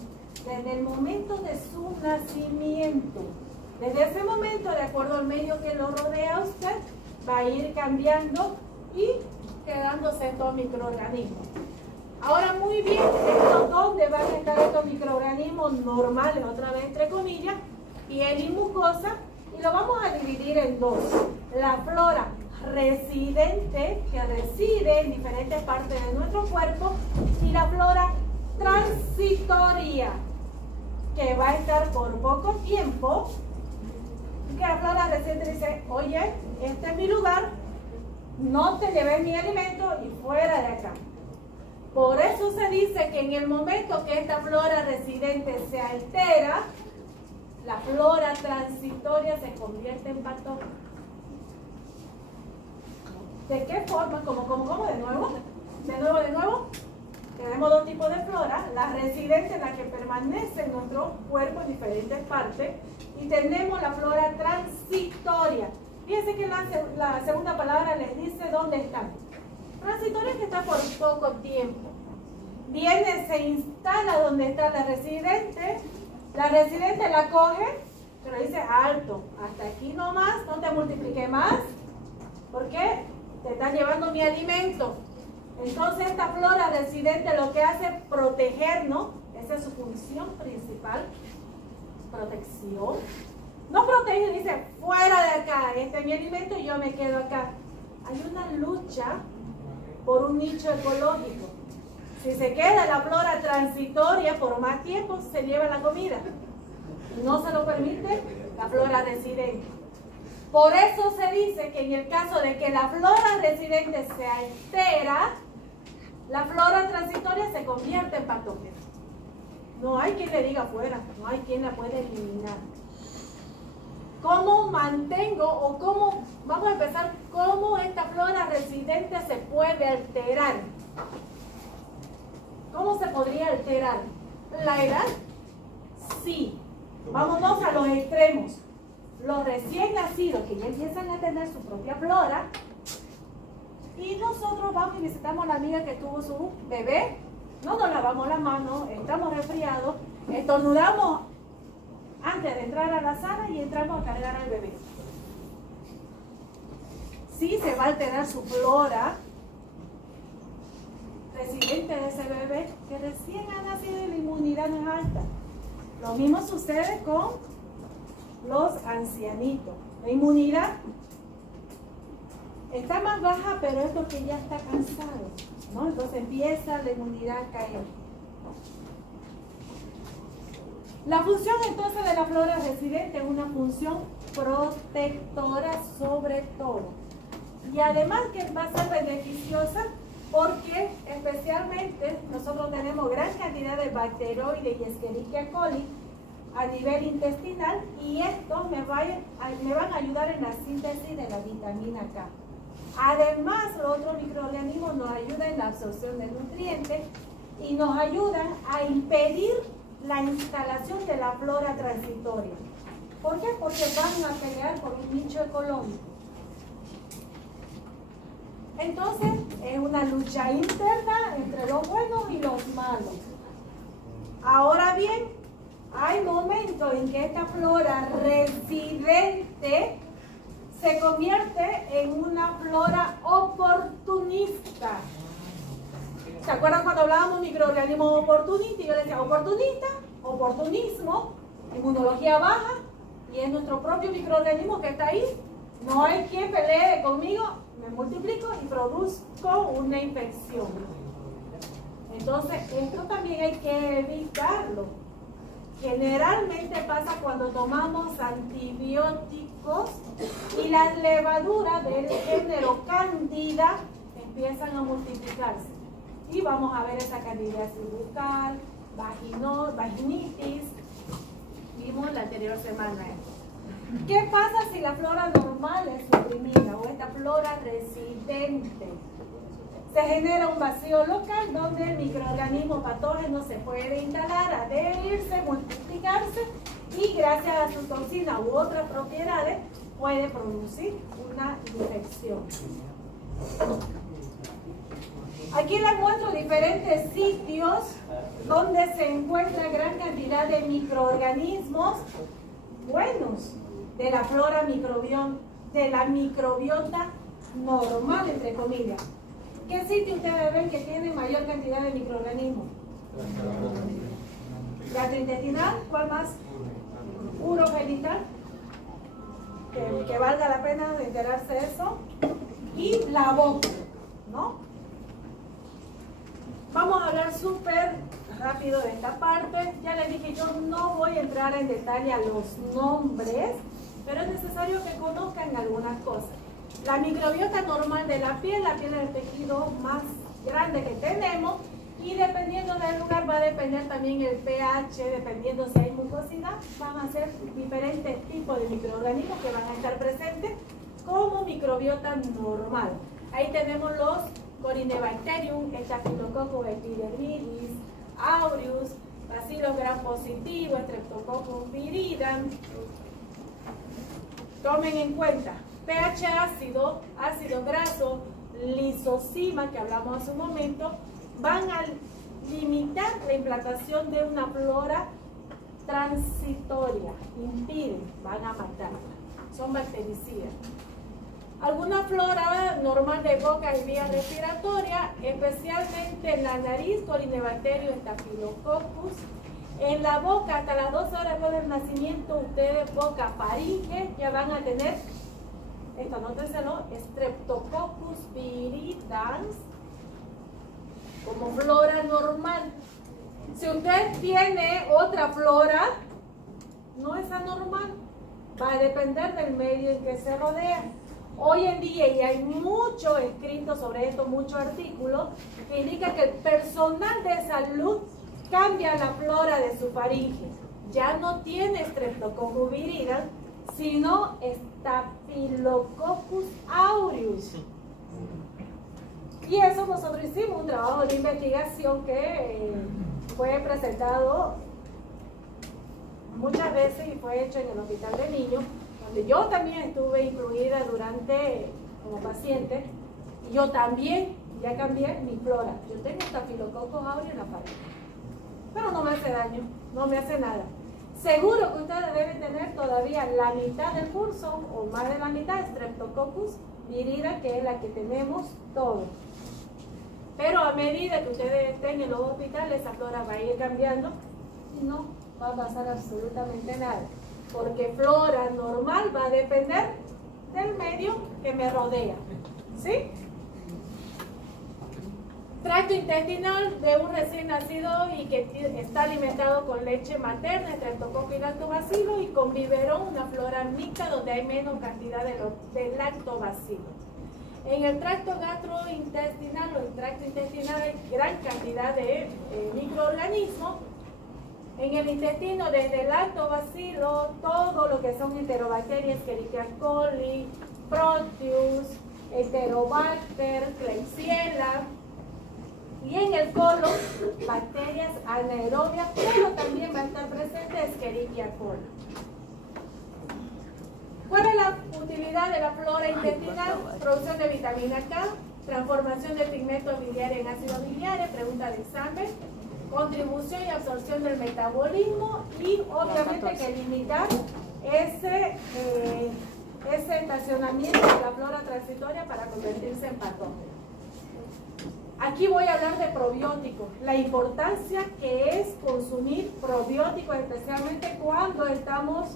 desde el momento de su nacimiento. Desde ese momento, de acuerdo al medio que lo rodea a usted, va a ir cambiando y quedándose estos microorganismos. Ahora, muy bien, ¿dónde van a estar estos microorganismos normales, otra vez entre comillas, piel y mucosa? Y lo vamos a dividir en dos. La flora residente, que reside en diferentes partes de nuestro cuerpo, y la flora transitoria, que va a estar por poco tiempo. Que la flora residente dice, oye, este es mi lugar, no te lleves mi alimento y fuera de acá. Por eso se dice que en el momento que esta flora residente se altera, la flora transitoria se convierte en patógeno. ¿De qué forma? ¿Cómo? ¿De nuevo? Tenemos dos tipos de flora. La residente, la que permanece en nuestro cuerpo en diferentes partes. Y tenemos la flora transitoria. Fíjense que la segunda palabra les dice dónde están. Transitoria es que está por poco tiempo. Viene, se instala donde está la residente. La residente la coge, pero dice alto, hasta aquí nomás, no te multiplique más. ¿Por qué? Te están llevando mi alimento. Entonces esta flora residente lo que hace es protegernos. Esa es su función principal. Protección. No protege, dice fuera de acá, este es mi alimento y yo me quedo acá. Hay una lucha por un nicho ecológico. Si se queda la flora transitoria por más tiempo, se lleva la comida. No se lo permite la flora residente. Por eso se dice que en el caso de que la flora residente se altera, la flora transitoria se convierte en patógeno. No hay quien le diga fuera, no hay quien la pueda eliminar. ¿Cómo mantengo o cómo, vamos a empezar, cómo esta flora residente se puede alterar? ¿Cómo se podría alterar? ¿La edad? Sí. Vámonos a los extremos. Los recién nacidos que ya empiezan a tener su propia flora y nosotros vamos y visitamos a la amiga que tuvo su bebé, no nos lavamos las manos, estamos resfriados, estornudamos antes de entrar a la sala y entramos a cargar al bebé. Sí se va a alterar su flora residente de ese bebé que recién ha nacido y la inmunidad no es alta. Lo mismo sucede con los ancianitos. La inmunidad está más baja, pero es porque ya está cansado, ¿no? Entonces empieza la inmunidad a caer. La función entonces de la flora residente es una función protectora sobre todo. Y además que va a ser beneficiosa porque especialmente nosotros tenemos gran cantidad de bacteroides y Escherichia coli a nivel intestinal y esto me van a ayudar en la síntesis de la vitamina K. Además, los otros microorganismos nos ayudan en la absorción de nutrientes y nos ayudan a impedir la instalación de la flora transitoria. ¿Por qué? Porque van a pelear por un nicho ecológico. Entonces, es una lucha interna entre los buenos y los malos. Ahora bien, hay momentos en que esta flora residente se convierte en una flora oportunista. ¿Se acuerdan cuando hablábamos de microorganismos oportunistas? Yo les decía, oportunista, oportunismo, inmunología baja, y es nuestro propio microorganismo que está ahí. No hay quien pelee conmigo, me multiplico y produzco una infección. Entonces, esto también hay que evitarlo. Generalmente pasa cuando tomamos antibióticos y las levaduras del género Candida empiezan a multiplicarse. Y vamos a ver esa candidiasis bucal, vaginitis, vimos la anterior semana. ¿Qué pasa si la flora normal es suprimida o esta flora residente? Se genera un vacío local donde el microorganismo patógeno se puede instalar, adherirse, multiplicarse y gracias a su toxina u otras propiedades puede producir una infección. Aquí les muestro diferentes sitios donde se encuentra gran cantidad de microorganismos buenos de la flora de la microbiota normal, entre comillas. ¿Qué sitio ustedes ven que tiene mayor cantidad de microorganismos? Gastrointestinal, ¿cuál más? Urogenital, que valga la pena de enterarse de eso. Y la boca, ¿no? Vamos a hablar súper rápido de esta parte. Ya les dije, yo no voy a entrar en detalle a los nombres, pero es necesario que conozcan algunas cosas. La microbiota normal de la piel es el tejido más grande que tenemos y dependiendo del lugar va a depender también el pH, dependiendo si hay mucosidad, van a ser diferentes tipos de microorganismos que van a estar presentes como microbiota normal. Ahí tenemos los Corynebacterium, Staphylococcus epidermidis, aureus, Bacillus gram-positivo, Streptococcus viridans. Tomen en cuenta pH ácido, ácido graso, lisozima, que hablamos hace un momento, van a limitar la implantación de una flora transitoria, impiden, van a matarla, son bactericidas. Alguna flora normal de boca y vías respiratorias, especialmente en la nariz, Corynebacterium, Staphylococcus. En la boca, hasta las 12 horas después del nacimiento, ustedes boca faringe, ya van a tener, esto anótenselo, Streptococcus viridans, como flora normal. Si usted tiene otra flora, no es anormal, va a depender del medio en que se rodea. Hoy en día, y hay mucho escrito sobre esto, muchos artículos, que indica que el personal de salud cambia la flora de su faringe. Ya no tiene Streptococcus viridans, sino Staphylococcus aureus. Y eso nosotros hicimos un trabajo de investigación que fue presentado muchas veces y fue hecho en el Hospital de Niños, donde yo también estuve incluida como paciente, y yo también ya cambié mi flora. Yo tengo Staphylococcus aureus en la faringe, pero no me hace daño, no me hace nada. Seguro que ustedes deben tener todavía la mitad del curso o más de la mitad de Streptococcus viridans, que es la que tenemos todos. Pero a medida que ustedes estén en los hospitales, esa flora va a ir cambiando y no va a pasar absolutamente nada. Porque flora normal va a depender del medio que me rodea. ¿Sí? Tracto intestinal de un recién nacido y que está alimentado con leche materna, Streptococcus y lactobacillus, y con biberón, una flora mixta donde hay menos cantidad de lactobacillus. En el tracto gastrointestinal o el tracto intestinal hay gran cantidad de microorganismos. En el intestino, desde lactobacillus, todo lo que son enterobacterias, Escherichia coli, Proteus, Enterobacter, Klebsiella. Y en el colon, bacterias anaerobias, pero también va a estar presente Escherichia coli. ¿Cuál es la utilidad de la flora intestinal? Producción de vitamina K, transformación de pigmentos biliares en ácidos biliares, pregunta de examen, contribución y absorción del metabolismo y obviamente que limitar ese estacionamiento de la flora transitoria para convertirse en patógeno. Aquí voy a hablar de probióticos, la importancia que es consumir probióticos, especialmente cuando estamos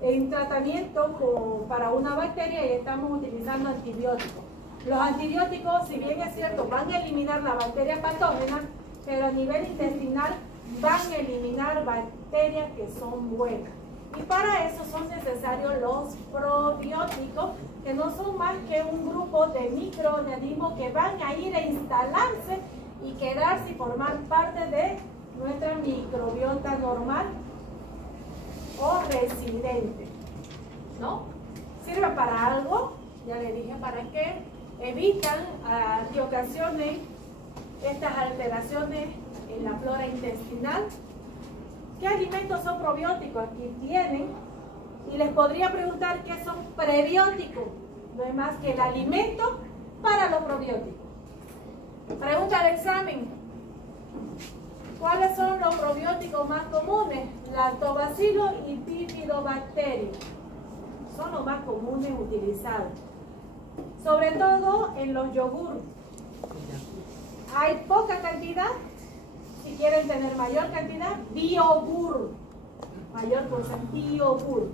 en tratamiento para una bacteria y estamos utilizando antibióticos. Los antibióticos, si bien es cierto, van a eliminar la bacteria patógena, pero a nivel intestinal van a eliminar bacterias que son buenas. Y para eso son necesarios los probióticos, que no son más que un grupo de microorganismos que van a ir a instalarse y quedarse y formar parte de nuestra microbiota normal o residente. ¿no? Sirve para algo, ya le dije para qué, evitan que ocasionen estas alteraciones en la flora intestinal. ¿Qué alimentos son probióticos? Aquí tienen, y les podría preguntar qué son prebióticos. No es más que el alimento para los probióticos. Pregunta del examen: ¿cuáles son los probióticos más comunes? Lactobacillus y bifidobacterias son los más comunes utilizados, sobre todo en los yogures. Hay poca cantidad. Si quieren tener mayor cantidad, biogur, mayor porcentaje, biogur,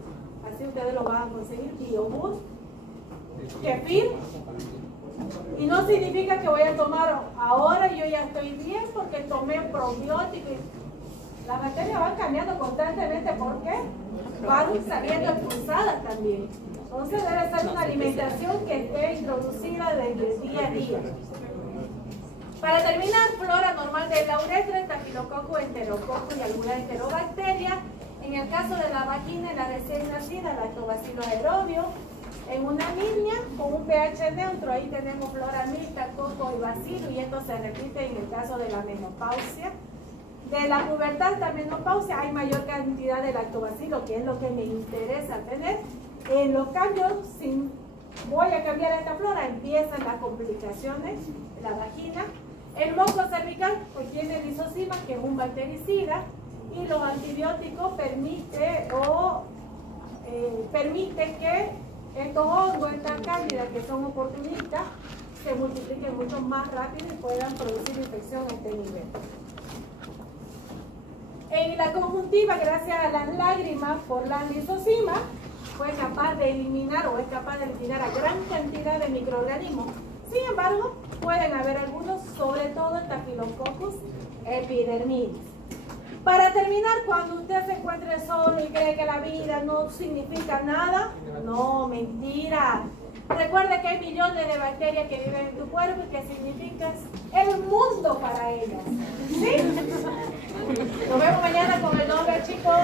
así ustedes lo van a conseguir, biogur, kefir. Y no significa que voy a tomar ahora y yo ya estoy bien porque tomé probiótico. Las bacterias van cambiando constantemente porque van saliendo expulsadas también. Entonces debe ser una alimentación que esté introducida desde el día a día. Para terminar, flora normal de la uretra, estafilococo, enterococo y algunas enterobacterias. En el caso de la vagina, en la recién nacida, lactobacillus aerobio. En una niña con un pH neutro, ahí tenemos flora mixta, coco y bacilo, y esto se repite en el caso de la menopausia. De la pubertad hasta menopausia hay mayor cantidad de lactobacilo, que es lo que me interesa tener. En los cambios, si voy a cambiar esta flora, empiezan las complicaciones de la vagina. El moco cervical pues tiene lisozima, que es un bactericida, y los antibióticos permiten que estos hongos, estas cándidas que son oportunistas, se multipliquen mucho más rápido y puedan producir infección a este nivel. En la conjuntiva, gracias a las lágrimas por la lisozima, fue capaz de eliminar o es capaz de eliminar a gran cantidad de microorganismos. Sin embargo, pueden haber algunos, sobre todo el Staphylococcus epidermidis. Para terminar, cuando usted se encuentre solo y cree que la vida no significa nada, no, mentira. Recuerde que hay millones de bacterias que viven en tu cuerpo y que significas el mundo para ellas. ¿Sí? Nos vemos mañana con el nombre, chicos.